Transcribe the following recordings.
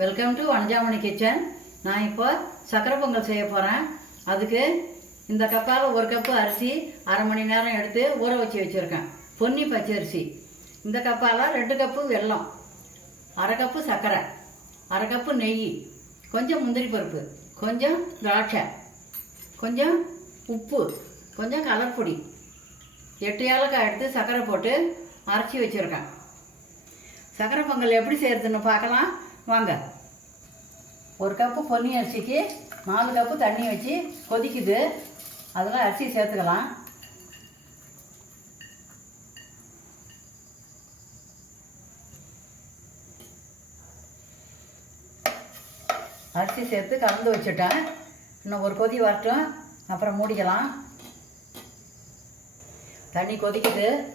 Welcome to Vanajamani kitchen நான் இப்போ சக்கரை பொங்கல் செய்ய போகிறேன் அதுக்கு இந்த கப்பால் ஒரு கப்பு அரிசி அரை மணி நேரம் எடுத்து ஊற வச்சு வச்சுருக்கேன். பொன்னி பச்சை அரிசி. இந்த கப்பால் ரெண்டு கப்பு வெல்லம் அரை கப்பு சர்க்கரை அரை கப்பு நெய் கொஞ்சம் முந்திரி பருப்பு கொஞ்சம் திராட்சை கொஞ்சம் உப்பு கொஞ்சம் கலர் பொடி. எட்டு ஏலக்காய் எடுத்து சர்க்கரை போட்டு அரைச்சி வச்சுருக்கேன். சக்கரை பொங்கல் எப்படி செய்கிறதுன்னு பார்க்கலாம். வாங்க. ஒரு கப்பு பொன்னி அரிசிக்கு நாலு கப்பு தண்ணி வச்சு கொதிக்குது. அதில் அரிசி சேர்த்துக்கலாம். அரிசி சேர்த்து கலந்து வச்சுட்டேன். இன்னும் ஒரு கொதி வரட்டும். அப்புறம் மூடிக்கலாம். தண்ணி கொதிக்குது.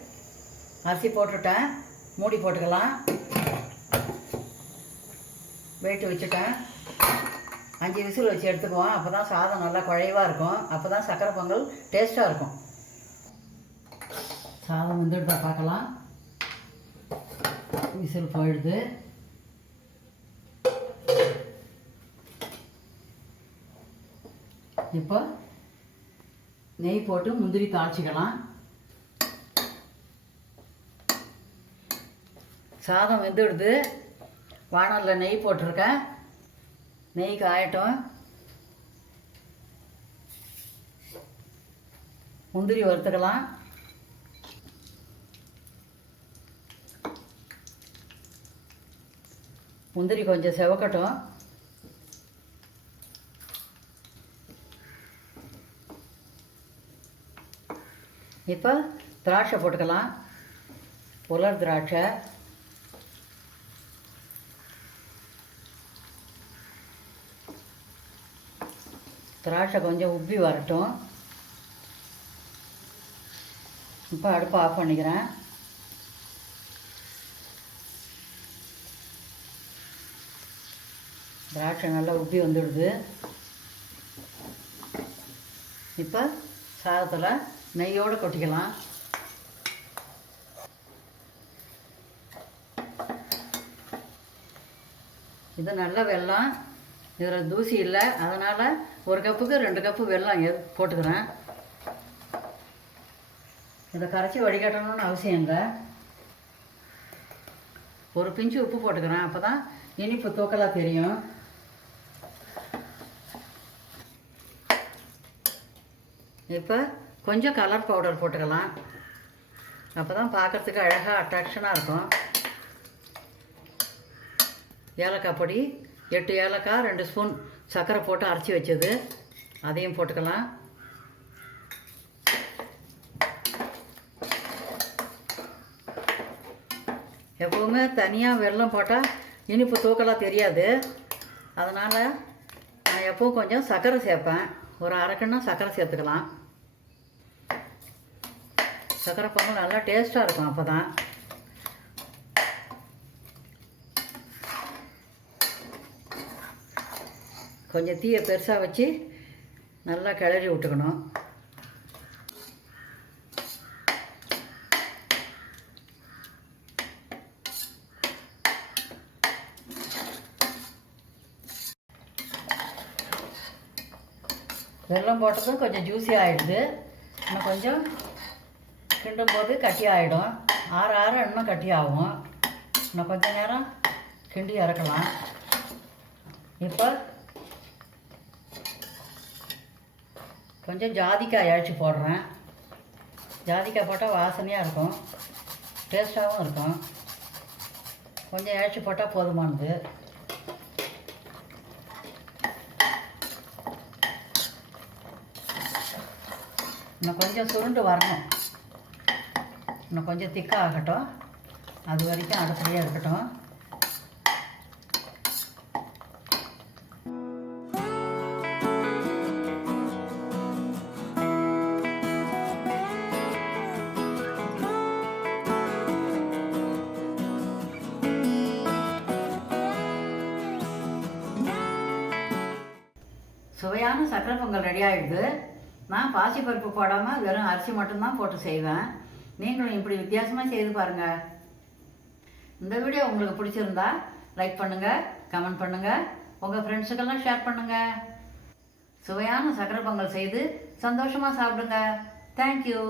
அரிசி போட்டுட்டேன். மூடி போட்டுக்கலாம். வேட்டு வச்சுட்டேன். அஞ்சு விசில் வச்சு எடுத்துக்குவோம். அப்போ தான் சாதம் நல்லா குழைவாக இருக்கும். அப்போ தான் சக்கரை பொங்கல் டேஸ்ட்டாக இருக்கும். சாதம் வந்துடுதா பார்க்கலாம். விசில் போயிடுது. இப்போ நெய் போட்டு முந்திரி தாளிச்சிக்கலாம். சாதம் வெந்துடுது. வானலில் நெய் போட்டிருக்கேன். நெய் காயட்டும். முந்திரி வறுத்துக்கலாம். முந்திரி கொஞ்சம் செவக்கட்டும். இப்போ திராட்சை போட்டுக்கலாம். உலர் திராட்சை. திராட்சை கொஞ்சம் உப்பி வரட்டும். இப்போ அடுப்பை ஆஃப் பண்ணிக்கிறேன். திராட்சை நல்லா உப்பி வந்துடுது. இப்போ சாதத்தில் நெய்யோடு கொட்டிக்கலாம். இது நல்ல வெள்ளம் இதில் தூசி இல்லை. அதனால் ஒரு கப்புக்கு ரெண்டு கப்பு வெல்லம் எ- போட்டுக்கிறேன். இதை கரைச்சி வடிகட்டணும்னு அவசியம் இல்லை. ஒரு பிஞ்சு உப்பு போட்டுக்கிறேன். அப்போ தான் இனிப்பு தூக்கலாக தெரியும். இப்போ கொஞ்சம் கலர் பவுடர் போட்டுக்கலாம். அப்போ தான் பார்க்குறதுக்கு அழகாக அட்ராக்ஷனாக இருக்கும். ஏலக்காய் பொடி எட்டு ஏலக்காய் ரெண்டு ஸ்பூன் சர்க்கரை போட்டு அரைச்சி வச்சது. அதையும் போட்டுக்கலாம். எப்போவுமே தனியாக வெல்லம் போட்டால் இனிப்பு தூக்கலாக தெரியாது. அதனால் நான் எப்போவும் கொஞ்சம் சர்க்கரை சேர்ப்பேன். ஒரு அரை சர்க்கரை சேர்த்துக்கலாம். சர்க்கரை பொங்கல் நல்லா டேஸ்ட்டாக இருக்கும் அப்போ தான் கொஞ்சம் தீயை பெருசாக வச்சு நல்லா கிளறி விட்டுக்கணும். வெல்லம் போட்டதும் கொஞ்சம் ஜூஸி ஆகிடுது இன்னும் கொஞ்சம் கிண்டும் போது கட்டி ஆகிடும் ஆற ஆற இன்னும் கட்டி ஆகும். இன்னும் கொஞ்சம் நேரம் கிண்டி இறக்கலாம். இப்போ கொஞ்சம் ஜாதிக்காய் அழைச்சி போடுறேன். ஜாதிக்காய் போட்டால் வாசனையாக இருக்கும். டேஸ்ட்டாகவும் இருக்கும். கொஞ்சம் இழைச்சி போட்டால் போதுமானது. இன்னும் கொஞ்சம் சுருண்டு வரணும். இன்னும் கொஞ்சம் திக்காக ஆகட்டும். அது வரைக்கும் அடுப்படியாக இருக்கட்டும். சுவையான சக்கரை பொங்கல் ரெடி ஆகிடுது நான் பாசிப்பருப்பு போடாமல் வெறும் அரிசி மட்டும்தான் போட்டு செய்வேன். நீங்களும் இப்படி வித்தியாசமாக செய்து பாருங்கள் இந்த வீடியோ உங்களுக்கு பிடிச்சிருந்தா லைக் பண்ணுங்கள் கமெண்ட் பண்ணுங்கள் உங்கள் ஃப்ரெண்ட்ஸுக்கெல்லாம் ஷேர் பண்ணுங்கள் சுவையான சக்கரை பொங்கல் செய்து சந்தோஷமாக சாப்பிடுங்க. தேங்க்யூ